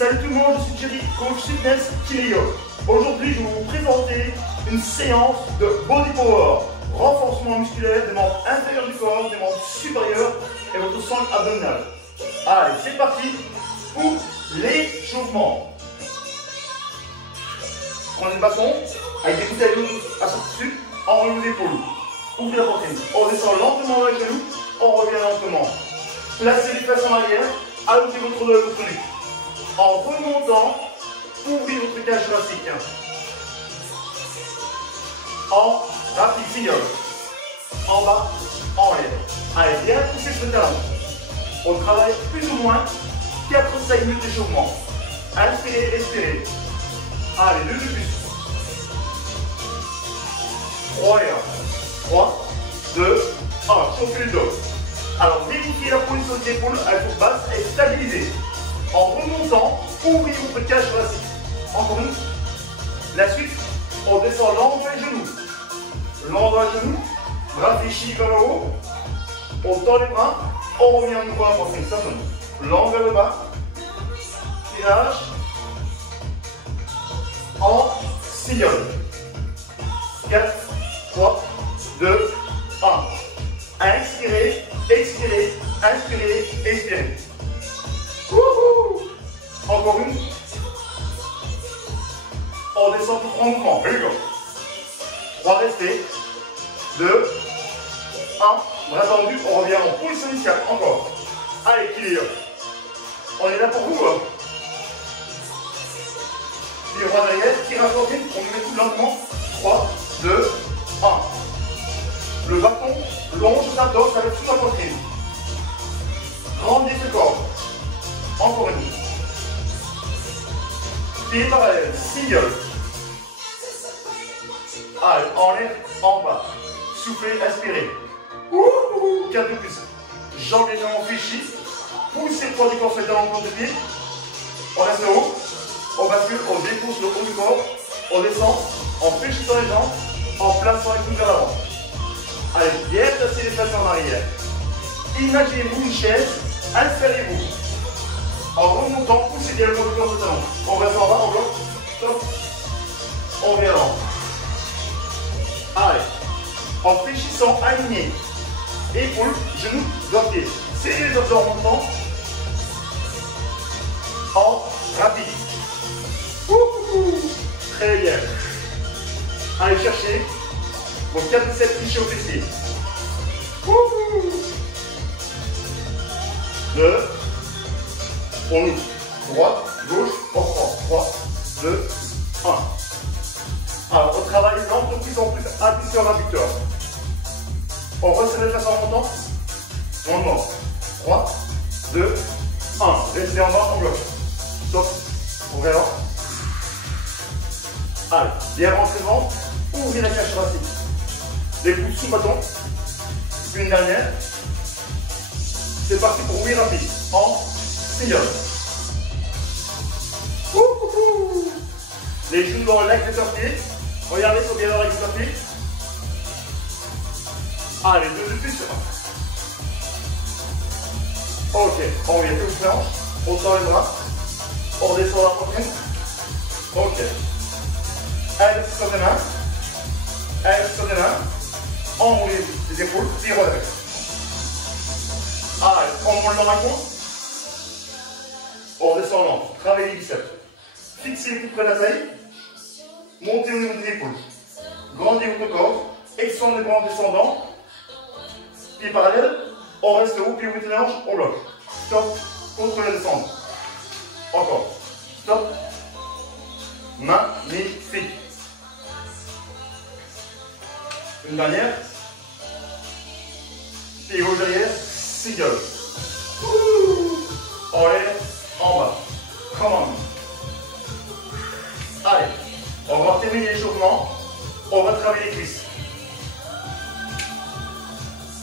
Salut tout le monde, je suis Thierry, coach fitness Kinéo. Aujourd'hui, je vais vous présenter une séance de body power, renforcement musculaire des membres inférieurs du corps, des membres supérieurs et votre sangle abdominale. Allez, c'est parti pour l'échauffement. Prenez le bâton avec des bouteilles d'eau dessus, enroulez les épaules, ouvrez la poitrine, on descend lentement les genoux, on revient lentement. Placez les fesses en arrière, ajoutez votre dos et votre nuque. En remontant, ouvrez votre cage thoracique. En rapide single. En bas, en l'air. Allez, bien pousser ce talon. On travaille plus ou moins 4-5 minutes d'échauffement. Inspirez, expirez. Allez, 2 de plus. 3 et 1. 3, 2, 1. Chauffez le dos. Alors, vérifiez la position des épaules, elles sont basses et stabilisées. En remontant, ouvrez votre cage thoracique. Encore une. La suite, on descend l'angle des genoux. L'angle des genoux, bras fléchis vers le haut. On tend les bras, on revient à nouveau à la poitrine. L'angle vers le bas. Tirage. En single. 4, 3, 2, 1. Inspirez, expirez, inspirez, expirez. Wouhou! Encore une. On descend pour 3 mouvements. 3 restés. 2, 1. Bras tendus. On revient en position initiale. Encore. Allez, équilibre. On est là pour vous. Hein. Puis on va derrière. Tirage poitrine. On met tout lentement. 3, 2, 1. Le bâton longe sa dos avec toute la poitrine. Grandissez ce corps. Encore une. Pied parallèle, single. Allez, en l'air, en bas. Soufflez, inspirez. 4 de plus. Jambes légèrement fléchies. Poussez le poids du corps sur les talons de pied. On reste haut. On bascule, on dépousse le haut du corps. On descend en fléchissant les jambes, en plaçant les coudes vers l'avant. Allez, bien placer les fesses en arrière. Imaginez-vous une chaise, installez-vous. En remontant, poussez bien le poids du corps de talon. On reste en bas, on bloque, stop. On revient avant. Allez, en fléchissant, aligné. Épaules, genoux, doigts, pieds. Serrez les abdos en remontant. En rapide. Très bien. Allez chercher vos 4 7 clichés au fessier. 2. On ouvre. Droite, gauche, on reprend. 3, 2, 1. Alors, on travaille l'entreprise en plus, adducteur, abducteur. On resserre les fesses en montant. On monte. 3, 2, 1. Restez en bas, on bloque. Stop. On verra. Allez, bien rentrez le ventre. Ouvrez la cage thoracique. Les coudes sous bâton. Une dernière. C'est parti pour 8 rapides. En single. Les genoux dans l'axe des pieds. Regardez, il faut bien avoir l'axe des pieds. Allez, 2 de plus. Ok, on revient tout le planche. On sort les bras. On descend la poitrine. Ok. Allez, sur les mains. Allez, sur les mains. Enroulez les épaules. Puis relevez. Allez, on monte dans la côte. On descend lent. Travaillez les biceps. Fixez les coudes près de la taille. Montez au niveau des épaules. Grandissez votre corps. Extendez les bras en descendant. Pieds parallèles. On reste haut. Pieds ouvrez les hanches. On bloque. Stop. Contrôlez la descente. Encore. Stop. Magnifique. Une dernière. Pied gauche derrière. Single. En l'air, en bas. Come on. Allez, on va terminer l'échauffement. On va travailler les cuisses.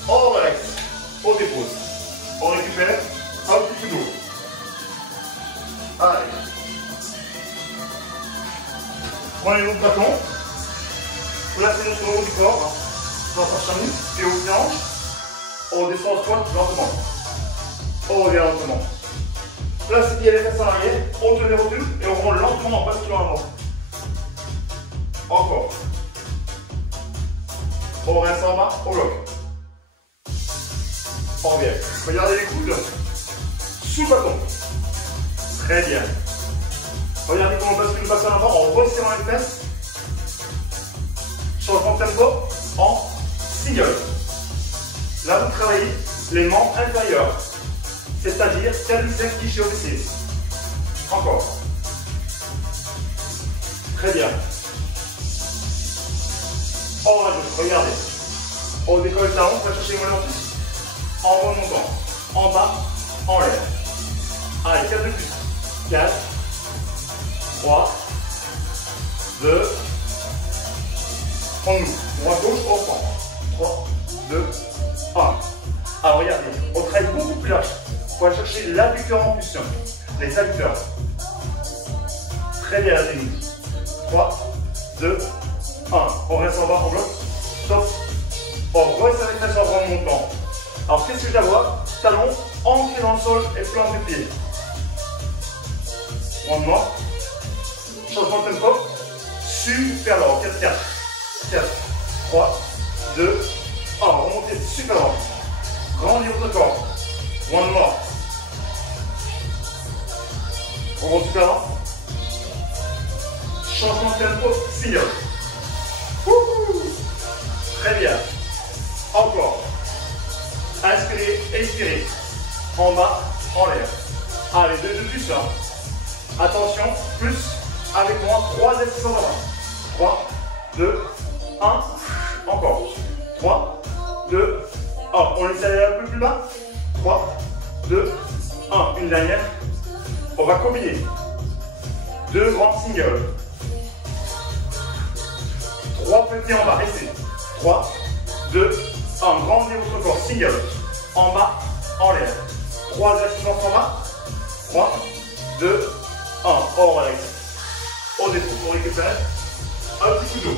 On relaxe. On dépose. On récupère un petit peu d'eau. Allez. Prenez votre bâton. Placez notre haut du corps. Dans sa chemise. Et aux hanches. On descend au squat lentement. On revient lentement. Place les pieds et les fesses en arrière. On tourne les rotules et on remonte lentement en basculant avant. Encore. On reste en bas, on bloque. On revient. Regardez les coudes. Sous le bâton. Très bien. Regardez comment on bascule le bassin en avant en resserrant les fesses. Changement de tempo en single. Là, vous travaillez les membres inférieurs, c'est-à-dire quadriceps, ischio et encore. Très bien. On rajoute, regardez. On décolle le talon, on va chercher les mollets en plus. En remontant, en bas, en l'air. Allez, 4 de plus. 4, 3, 2, on ouvre. Droite gauche, on reprend. 3, 2, 1. Alors regardez, on travaille beaucoup plus large pour aller chercher l'adducteur en plus, les adducteurs. Très bien la technique. 3, 2, 1. On reste en bas, on bloque. Stop. On resserre les fesses en remontant. Alors qu'est-ce que je dois voir? Talon ancré dans le sol et flanc du pied. One more. Changement de tempo. Super lent. 4, 4. 4, 3, 2, 1. Remontez super lent. Grandis votre corps. One more. On remonte super lent. Changement de tempo. Single. Très bien. Encore. Inspirez, expirez. En bas, en l'air. Allez, 2 de plus. Attention, plus avec moi. 3 exercices en avant. 3, 2, 1. Encore. 3, 2, 1. On laisse aller un peu plus bas. 3, 2, 1. Une dernière. On va combiner 2 grands singles. 3 petits en bas. Restez. 3, 2, 1. Grandis votre corps. Single. En bas, en l'air. 3 exercices en bas. 3, 2, 1. On relaxe. On détend. On récupère. Un petit coup d'eau.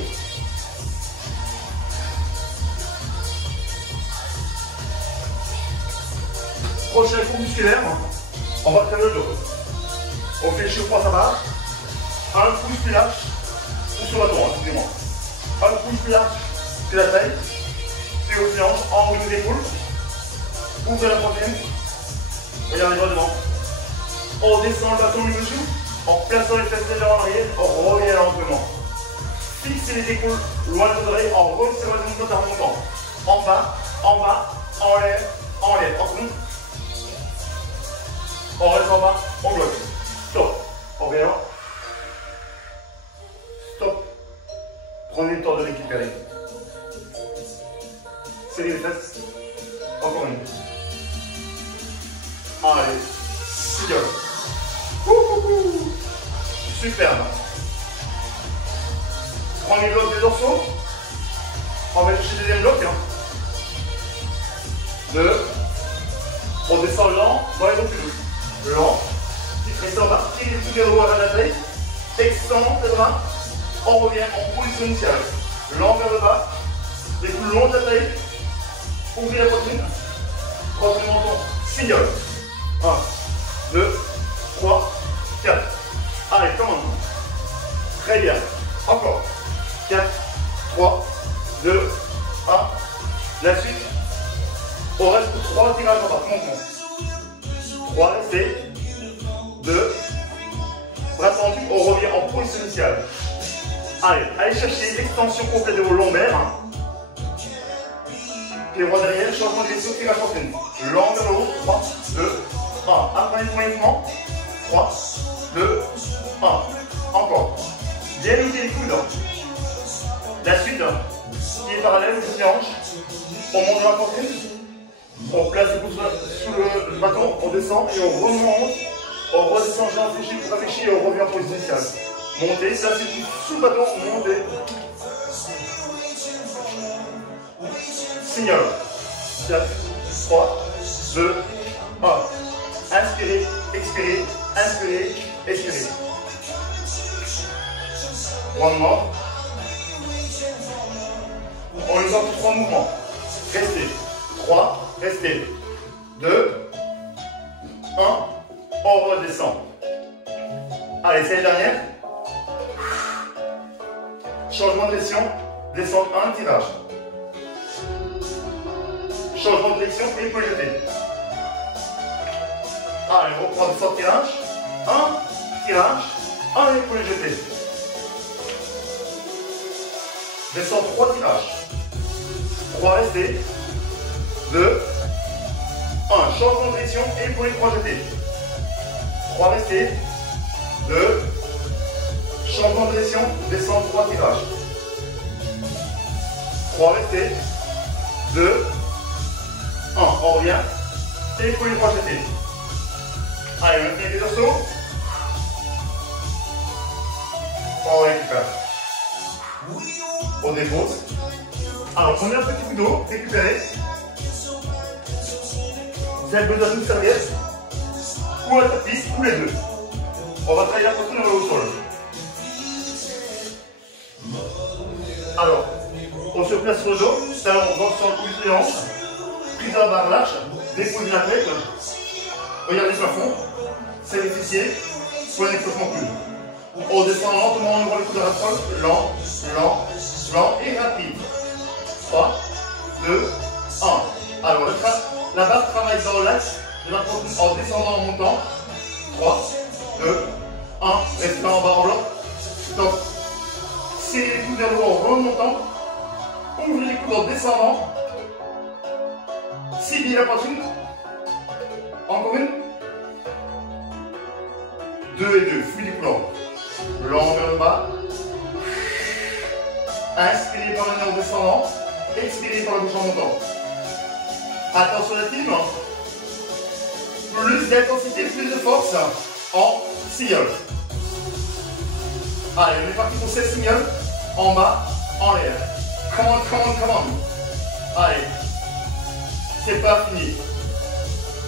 Prochain coup musculaire, on va faire le dos. On fait le chiot-poids à barre. Un pouce plus large, ou sur le bâton, excusez-moi. Un pouce plus large que la taille, puis aux hanches, en haut de l'épaule. Ouvrez la poitrine. Regardez droit devant. On descend le bâton du dessous, en plaçant les fesses légèrement en arrière, on revient lentement. Fixez les épaules loin de vos oreilles en resserrant les ongles en remontant. En bas, en l'air, en l'air. En retourne. On reste en bas, on bloque. Stop. On revient. Stop. Prenez le temps de récupérer. Serrez les fesses. Encore une. Allez. Single. Superbe. Prenez le bloc des dorsaux. On va chercher le deuxième bloc. 2. On descend lent dans les rotules. Lent. Restez en bas. Tirez les pieds droits vers la taille. Extend les bras. On revient en position initiale. Lent vers le bas. Les coudes longs de la taille. Ouvrez la poitrine. Poitrine menton. Single. 1, 2, 3, 4. Allez, comment? Très bien. Encore. 4, 3, 2, 1. La suite. On reste pour 3 tirages en bas. Montons. 3, restez. 2. Bras tendus, on revient en position initiale. Allez, allez chercher l'extension complète de vos lombaires. Pieds droits derrière, changement de direction, tirage en poitrine. Long vers le haut. 3, 2, 1. Apprenez le mouvement. 3, 2, 1. Encore. Bien oublier les coudes. La suite, pied parallèle, les hanches. On monte dans la poitrine. On place les coudes sous le bâton. On descend et on remonte. On redescend, j'ai réfléchi et on revient en position initiale. Montez, ça c'est sous le bâton, montez. Signal. 4, 3, 2, 1. Inspirez, expirez, inspirez, expirez. One more. On les sort 3 mouvements. Restez. 3, restez. 2, 1. on redescend. Allez, c'est la dernière. Changement de direction, descente 1, tirage. Changement de direction, épaule jetée. Allez, on reprend descente, tirage. 1, épaule jetée. Descend 3 tirages. 3 restés. 2, 1. Changement de direction, épaule 3 jetées. 3 restés. 2. Changement de direction, descend 3 tirages. 3 restés. 2, 1. On revient. Épaule 3 jetées. Allez, on maintient les dorsaux. On récupère. On dépose. Alors, prenez un petit coup d'eau, récupérez. Vous avez besoin d'une serviette ou un tapis, ou les deux. On va travailler la poitrine au sol. Alors, on se place sur le dos, talon dans le sol ou les hanches, prise à la barre lâche, déposez la tête, regardez le plafond, c'est les fessiers, soignez le flottement plus. On descend lentement, on ouvre les coudes à la sol, lent, et rapide. 3, 2, 1. Alors, la barre travaille dans l'axe de la poitrine en descendant, en montant. 3, 2, 1. Restez en bas en bloc. Stop. Serrez les coudes vers le haut en remontant. Ouvrez les coudes en descendant. Ciblez la poitrine. Encore une. 2 et 2. Fluide du coulant. Lent vers le bas. Inspirez par le nez en descendant. Expirez par la bouche en montant. Attention la team. Plus d'intensité, plus de force en single. Allez, on est parti pour 7 singles. En bas, en l'air. Come on. Allez. C'est pas fini.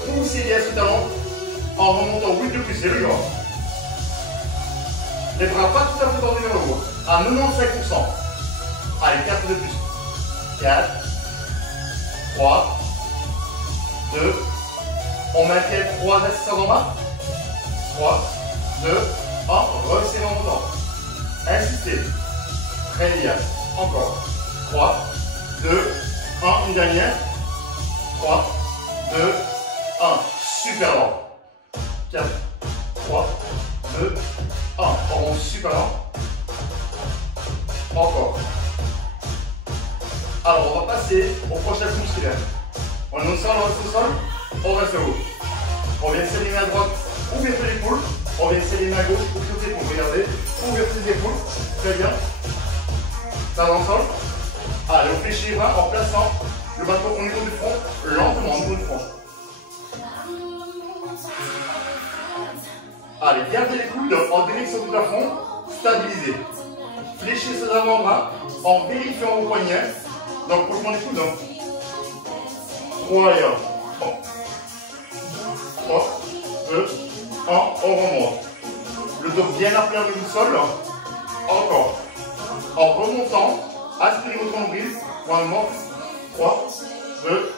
Poussez bien ce talon en remontant 8 de plus. C'est le grand. Les bras pas tout à fait tendus vers le haut. À 95%. Allez, 4 de plus. 4, 3, 2, on maintient 3 assistants en bas. 3, 2, 1, resserrez en montant. Insistez. Très bien. Encore. 3, 2, 1, une dernière. 3, 2, 1. Super lent. 4, 3, 2, 1. On remonte super lent. Encore. Alors, on va passer au prochain coup musculaire. On est au sol, on reste au sol, on reste haut. On vient serrer les mains à droite, ouverture l'épaule. On vient serrer les mains à gauche, ouverture l'épaule. Regardez, ouverture des épaules. Très bien. Ça va dans le sol. Allez, on fléchit les bras en plaçant le bâton au niveau du front, lentement au niveau du front. Allez, gardez les coudes en direction du plafond, stabilisez. Fléchissez ses avant-bras en vérifiant vos poignets. Donc, pour le des coudes. 3 et 1. 3, 2, 1. On remonte. Le dos bien appuyé avec le sol. Encore. En remontant, aspirez votre nombril. Normalement. 3, 2,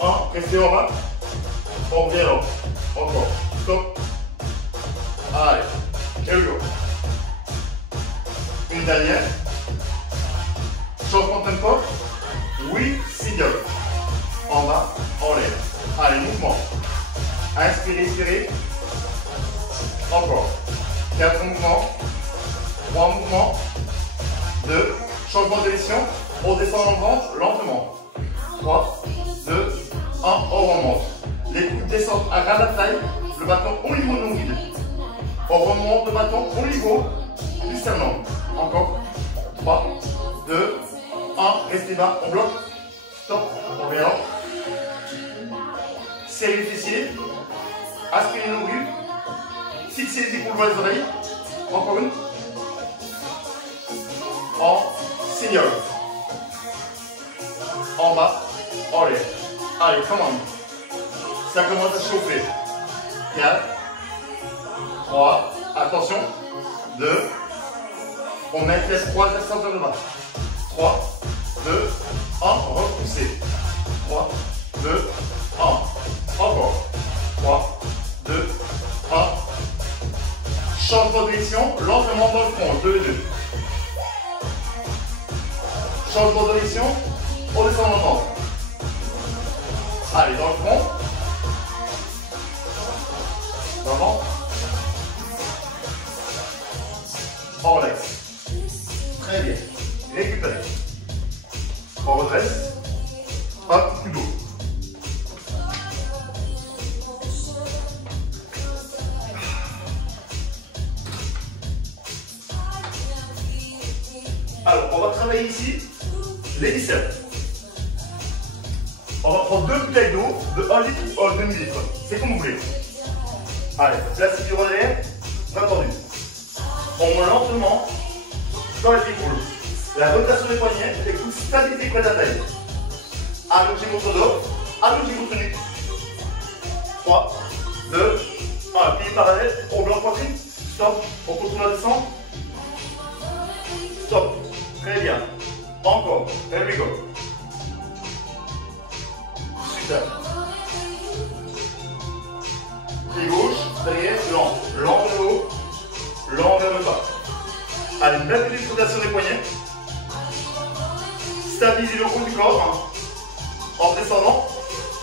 1. Restez en bas. On revient là. Encore. Stop. Allez. Here we go. Une dernière. Changement de tempo. Oui, single. En bas, en l'air. Allez, mouvement. Inspirez, expirez. Encore. 4 mouvements. 3 mouvements. 2. Changement de direction. On descend en ventre lentement. 3, 2, 1. On remonte. Les coudes descendent à ras de la taille. Le bâton au niveau de nombril. On remonte le bâton au niveau du sternum. Encore. 3, 2, 1. Restez bas. On bloque. Stop. On revient. Serrez les fessiers. Aspirez le nombril. Fixez les épaules vers les oreilles. Encore une. En single. En bas. En l'air. Allez, come on. Ça commence à chauffer. 4, 3, attention. 2. On met les 3 accents vers le bas. 3, 2, 1. Repoussez. 3, 2, 1. Encore. 3, 2, 1. Changement de direction, lentement dans le front, 2 et 2. Changement de direction, on descend dans le ventre. Allez, dans le front. Dans le ventre. On relaxe. Très bien. Récupérez. On redresse. Hop, plus d'eau. Alors, on va travailler ici les biceps. On va prendre 2 bouteilles d'eau de 1 litre ou 1 demi-litre. C'est comme vous voulez. Allez, place du derrière, main tendue. On monte lentement dans les épaules. La rotation des poignets, les coudes stabilisés près de la taille. Allongez votre dos, allongez votre nuque. 3, 2, 1. Pied parallèle, on bloque poitrine. Stop, on continue la descente. Stop. Très bien. Encore. There we go. Super. Pied gauche, derrière, lent. Lent vers le haut, lent vers le bas. Allez, une belle petite rotation des poignets. Stabilisez le haut du corps. En descendant,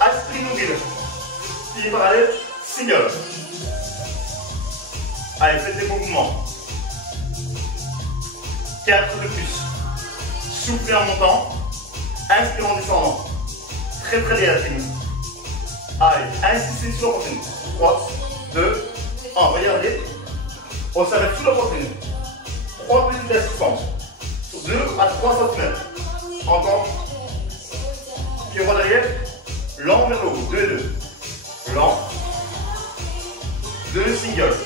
aspirine mobile. Pied parallèle, single. Allez, faites des mouvements. 4 de plus. Soufflez en montant. Inspirez en descendant. Très très bien, la allez, insistez sur la poitrine. 3, 2, 1. Regardez. On s'arrête sous la poitrine. 3 petites assistances. 2 à 3 cm. Encore. Pied droit derrière. Lent vers le haut. 2 et 2. Lent. 2 singles.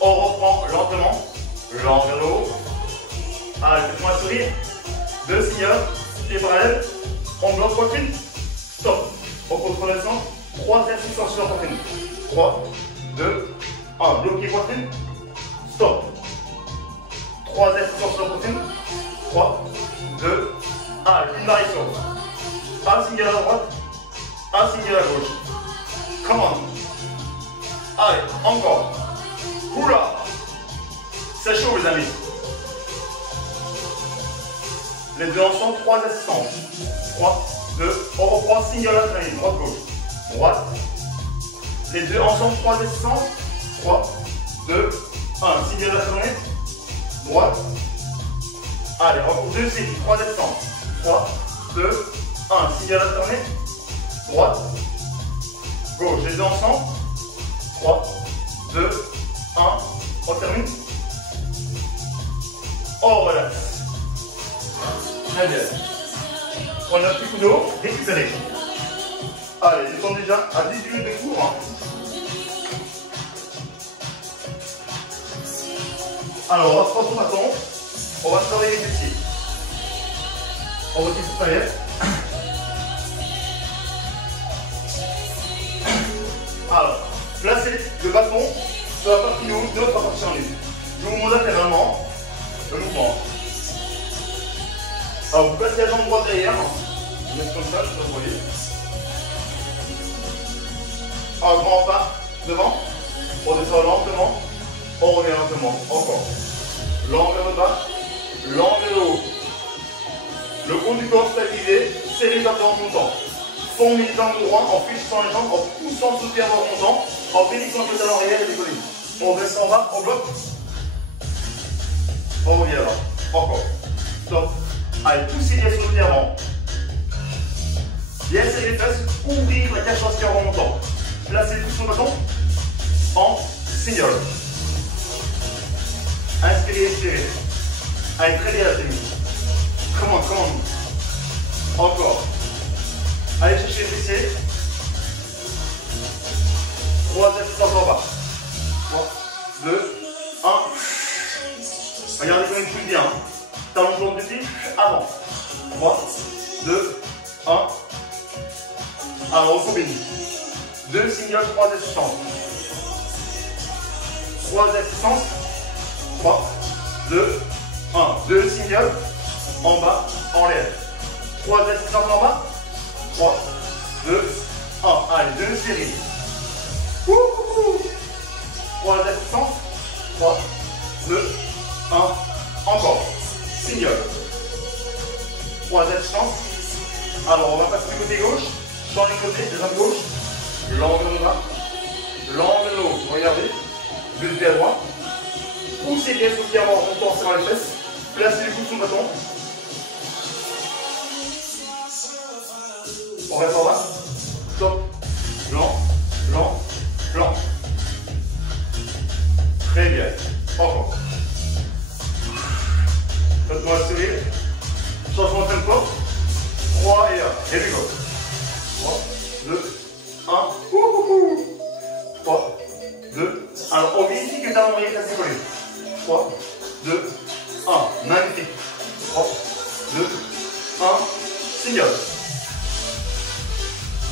On reprend lentement. Lent vers le haut. Allez, faites-moi un sourire. 2 singles. Pied parallèle. On bloque poitrine. Stop. On contrôle le sang. 3 assistances sur la poitrine. 3, 2, 1. Bloquez poitrine. Stop. 3 assistances sur la poitrine. 3, 2, 1. Une variation. Un single à droite. Un single à gauche. Come on. Allez, encore. Oula. C'est chaud les amis. Les deux ensemble, 3 assistances. 3, 2, on reprend single à traîner, droite, gauche. Droite. Les deux ensemble, 3 assistances. 3, 2, 1. Single à traîner. Droite. Allez, on retrouve 2 séries, 3 assistances. 3, 2, 1. Single à traîner. Droite. Gauche. Les deux ensemble. 3, 2, 1. On termine. On relaxe. Très bien. On a un petit coup d'eau, récupérez. Allez, ils sont déjà à 18 minutes de cours. Hein. Alors, on va se prendre son bâton. On va travailler les fessiers. On retire cette taillette. Alors, placez le bâton sur la partie haute de votre partie en ligne. Je vous montre latéralement le mouvement. Alors, vous placez la jambe droite derrière. Vous mettez comme ça, je peux vous voyez. Alors, grand pas devant. On descend lentement. On revient lentement. Encore. Lent vers le bas. Lent vers le haut. Le haut du corps stabilisé. Serrez les abdos en montant. Fond militant de droit en fléchissant les jambes, en poussant sous le pied en montant, en bénissant le talon arrière et les collines. On reste en bas, on bloque. On revient là. Encore. Stop. Allez, poussez bien sur le pied avant. Bien serrer les fesses, ouvrir la cage thoracique en remontant. Placez tout sur le bâton en single. Inspirez, expirez. Allez, très bien la tenue. Come on, come on. Encore. Allez chercher les fessiers. 3 assistances en bas. 3, 2, 1. Regardez comme il pousse bien. Hein. Talon jaune du pied, avant. 3, 2, 1. Alors on combine. 2 singles, 3 assistances. 3 assistances. 3, 2, 1. 2 singles. En bas, en l'air. 3 assistances en bas. 3, 2, 1. Allez, 2 séries. 3 Prends l'assistance. 3, 2, 1. Encore. Single. Prends l'assistance. Alors, on va passer du côté gauche. Change du côté, les jambes gauche. L'angle de bas. L'angle de haut. Regardez. De pied à droite. Poussez bien sous le pied avant en montant sur les fesses. Placez les coudes sous le bâton. On reste en bas. Stop. Blanc, blanc, blanc. Très bien. Encore. Faites-moi le sourire. Changement de tempo. 3 et 1. Et du go. 3, 2, 1. 3, 2. Alors, on vérifie que tu as envoyé ta collé. 3, 2, 1. Magnifique. 3, 2, 1. Single.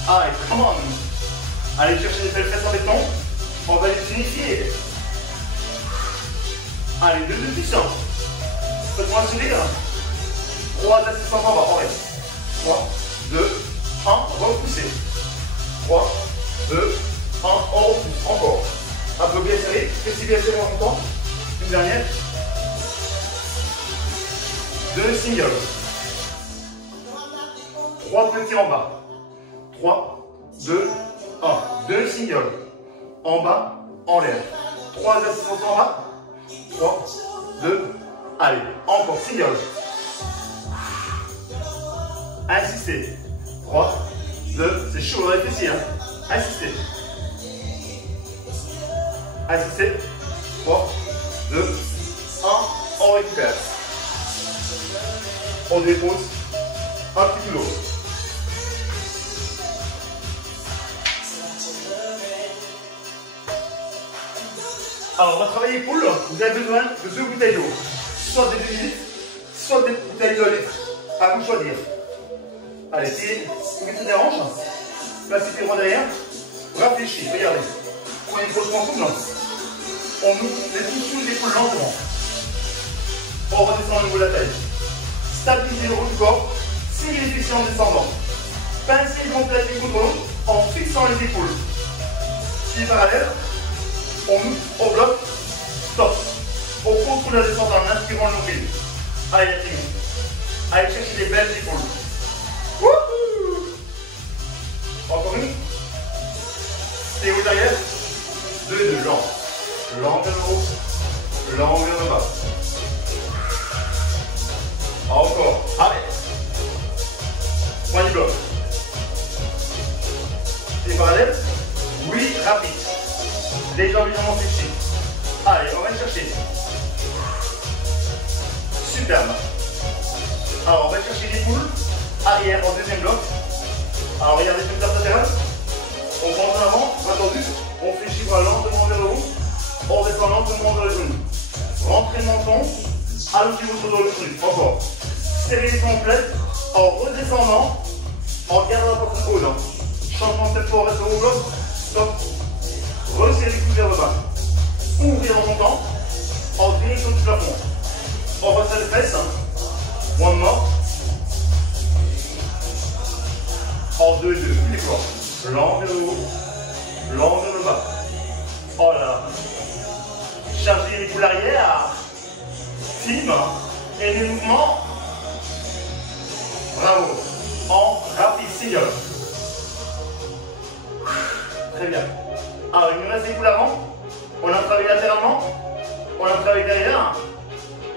Allez, come on. Allez chercher des belles fesses en béton. On va les unifier. Allez, 2 de puissance. Faites-moi un sourire. 3 d'assistance en bas, on reste. 3, 2, 1, repoussez. 3, 2, 1, on repousse. Encore. Un peu bien serré. Faites bien serré en même temps. Une dernière. 2 singles. 3 petits en bas. 3, 2, 1. 2 singles. En bas, en l'air. 3 assistances en bas. 3, 2, allez. Encore single. Insistez. 3, 2, c'est chaud, réfléchis. Hein. Insistez. Insistez. 3, 2, 1. On récupère. On dépose un petit peu d'eau. Alors, on va travailler poule. Vous avez besoin de 2 bouteilles d'eau. Soit des 2 litres, soit des bouteilles de 2 litres. À vous de choisir. Allez, si vous mettez des hanches, placez tes bras derrière. Réfléchissez, regardez. Prenez une grosse souple. On ouvre les sous les épaules lentement. On redescend au niveau de la taille. Stabilisez le haut du corps. Serrez les fessiers en descendant. Pincez le complète les coudes en fixant les épaules. Pieds parallèles. On ouvre, on bloque, stop. On contrôle la descente en inspirant le nombril. Allez, la team. Allez chercher les belles épaules. Wouhou! Encore une. Et au derrière. 2 et 2, l'angle. L'angle de haut. L'angle de bas. Encore. Allez. Point du bloc. Et parallèle. Oui, rapide. Les jambes évidemment fléchies. Allez, on va aller chercher. Superbe. Alors, on va chercher les poules. Arrière en deuxième bloc. Alors, regardez le moteur latéral. On prend en avant, attendu. On fléchit bras lentement vers le haut. On descend lentement vers le genou. Rentrez le menton. Allongez votre dos le genou. Encore. Serrez les complètes en redescendant. En gardant la poitrine haute. Changement de tempo, reste au haut bloc. Stop. Resserrez les coudes vers le bas. Ouvrir en montant. En direction du plafond. On resserre les fesses. One more. En 2 et 2. Tous les corps. L'angle vers le haut. L'angle vers le bas. Oh là là. Chargez les poules arrière. Team. Et les mouvements. Bravo. En rapide single. Très bien. Alors, il nous reste les poules avant. On a travaillé latéralement. On a travaillé derrière.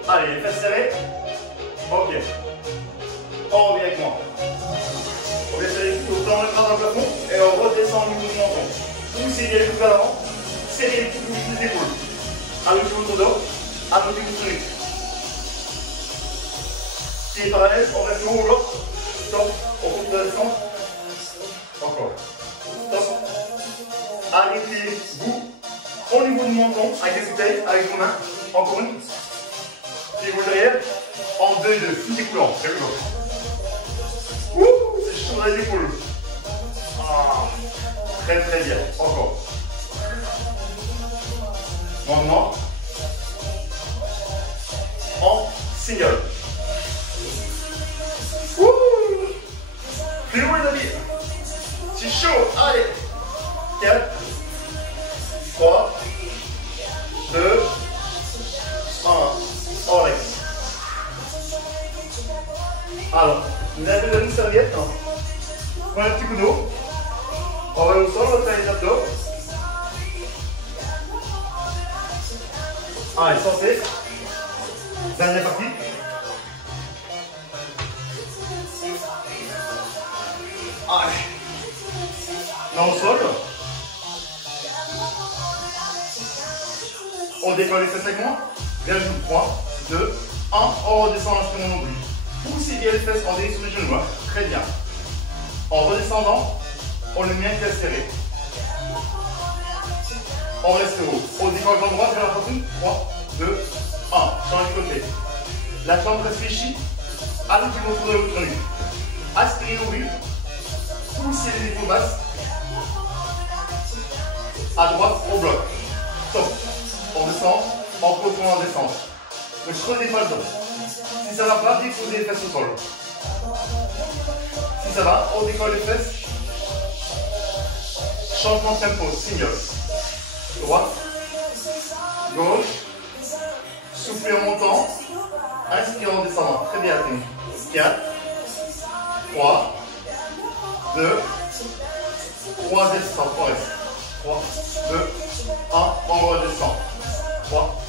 Allez, les fesses serrées. Ok. On revient avec moi. On va serrer les coudes dans le bras dans le plafond et on redescend au niveau du menton. Poussez les coudes vers l'avant. Serrez les coudes des épaules. Allongez votre dos. Allongez votre nuque. Pieds parallèles, on reste haut au bloc. Stop. On continue à descendre. Encore. Stop. Arrêtez-vous au niveau du menton avec les bouteilles, avec vos mains. Encore une. Pieds gauche derrière. En 2 et 2. Tout est coulant. C'est cool. Ouh, c'est chaud dans les épaules. Ah, très très bien. Encore. Maintenant. En single. Ouh, plus haut les amis. C'est chaud. Allez. 4, 3, Allez, sortez. Dernière partie. Allez. Là au sol. On décolle les fesses avec moi. Bien le genou. 3, 2, 1. On redescend, inspire mon nombril. Poussez bien les fesses en délire sur les genoux. Très bien. En redescendant, on le met un pied serré. On reste haut. On décolle jambe droite vers la poitrine. 3, 2, 1. Change de côté. La jambe réfléchit. Allongez votre dos et votre nuque. Aspirez nombril. Poussez les épaules basses. À droite, on bloque. Stop. On descend. On continue en descente. Ne creusez pas le dos. Si ça ne va pas, déposez les fesses au sol. Si ça va, on décolle les fesses. Changement de tempo, signal. Droite, gauche, soufflez en montant, inspirez en descendant. Très bien, 4, 3, 2, 3, descend, on reste. 3, 2, 1, on redescend. 3,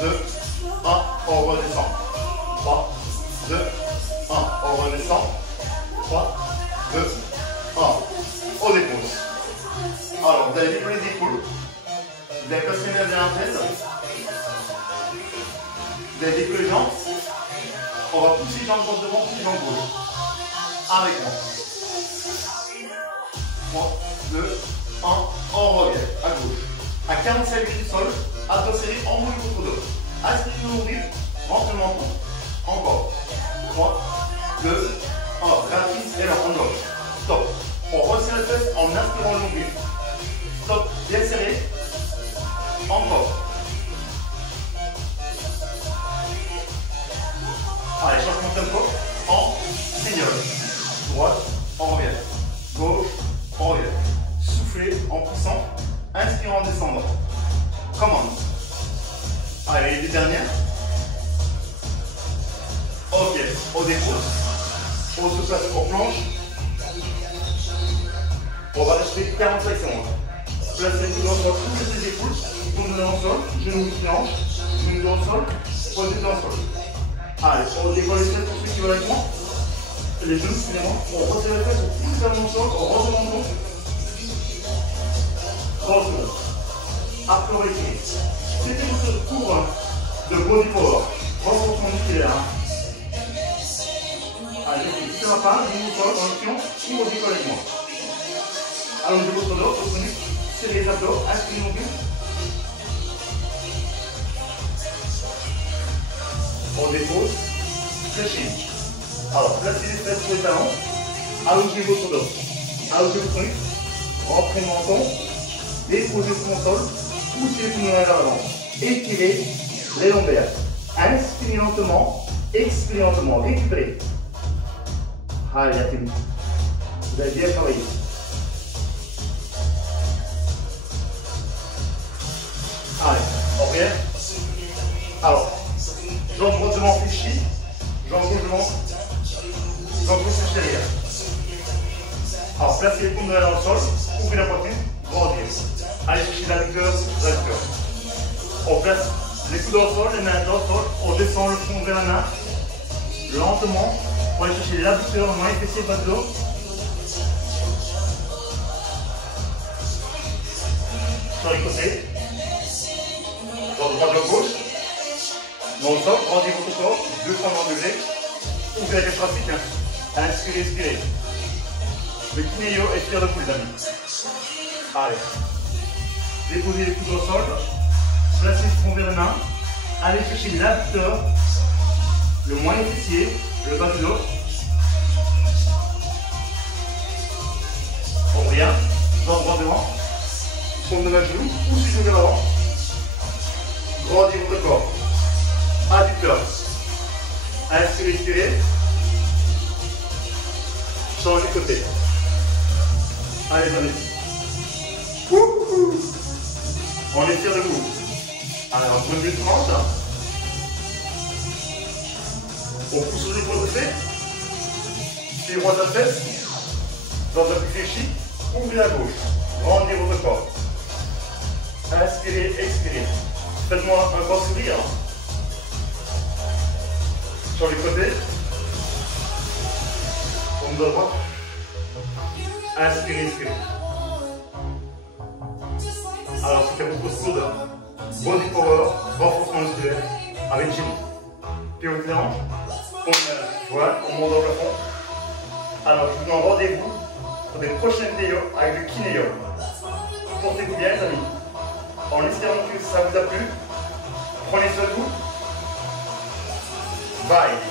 2, 1, on redescend. 3, 2, 1, on redescend. 3, 2, 1, on dépose. Alors, vous allez décoller les épaules. Vous allez passer les mains derrière la tête. Vous allez décoller les jambes. On va pousser les jambes droite devant, pousser les jambes gauche. Avec moi. 3, 2, 1, on revient à gauche. À 45 degrés du sol, à dos serré, enroulez votre dos. Aspirez le nombril, rentrez le menton. Encore. 3, 2, 1. Rapide et là, on bloque. Stop. On resserre les fesses en inspirant le nombril. Stop. Bien serré. Encore. Allez, changement de tempo. En signal. Droite, on revient. Gauche, on revient. Soufflez en poussant. Inspirez en descendant. Commence. Allez, les dernières. Ok, on dépose. On se place en planche. On va rester 45 secondes. Placez les coudes dans le sol, poussez les épaules, genoux dans le sol, genoux qui hanche, genoux dans le sol, posez dans le sol. Allez, on décolle les fesses pour ceux qui veulent avec moi. Les genoux, finalement, on resserre les fesses, on pousse vers le sol, on rentre dans le dos. 30 secondes. Après, on équilibre. C'était une cours de body power, renforcement musculaire. Allez, si ça ne va pas, genoux au sol, en action, ou on décolle avec moi. Allongez votre dos, votre nuque. Serrez les abdos, inspirez mon but. On dépose, stretching. Alors, placez les fesses sur les talons, allongez votre dos, allongez votre nuque, rentrez le menton, déposez sur mon sol, poussez les poumons vers l'avant, étirez les lombaires. Inspirez lentement, expirez lentement, récupérez. Allez, la tenue. Vous avez bien travaillé. Allez, on revient. Alors, jambe droite devant fléchie, jambe gauche devant, jambe gauche cherche derrière. Alors, placez les paumes dans le sol, ouvrez la poitrine, grandir. Allez chercher l'adducteur, l'adducteur. On place les coudes dans le sol, les mains dans le sol, on descend le front vers la main, lentement, pour aller chercher l'adducteur, le moyen fessier, bas de dos. Sur les côtés. Dans droite de gauche, dans le sol, rendez votre corps, 290 degrés, ouvrez la cage thoracique, inspirez, expirez. Le kinéo expire debout les amis. Allez, déposez les coudes au sol, placez le front vers les mains, allez chercher l'adducteur, le moyen fessier, le bas du dos. On revient, dans droit devant, paume de la genou, poussez vers l'avant. Grandis votre corps. Adducteur. Inspirez, expirez. Changez de côté. Allez, venez. On étire debout. Alors, on met 30. On pousse les épaules de fait. Pied droit à fesse. Dans un plus fléchi. Ouvrez la gauche. Grandis votre corps. Inspirez, expirez. Faites-moi un grand sourire. Sur les côtés. On me droit. Inspirez, inspirez. Alors, si c'est beaucoup de coudes, body power, renforcement musculaire avec Jimmy. Puis on dérange. Voilà, on monte dans le plafond. Alors, je vous donne rendez-vous pour des prochaines vidéos avec le kinéo. Portez-vous bien, les amis. En espérant que ça vous a plu. Prenez soin de vous. Bye.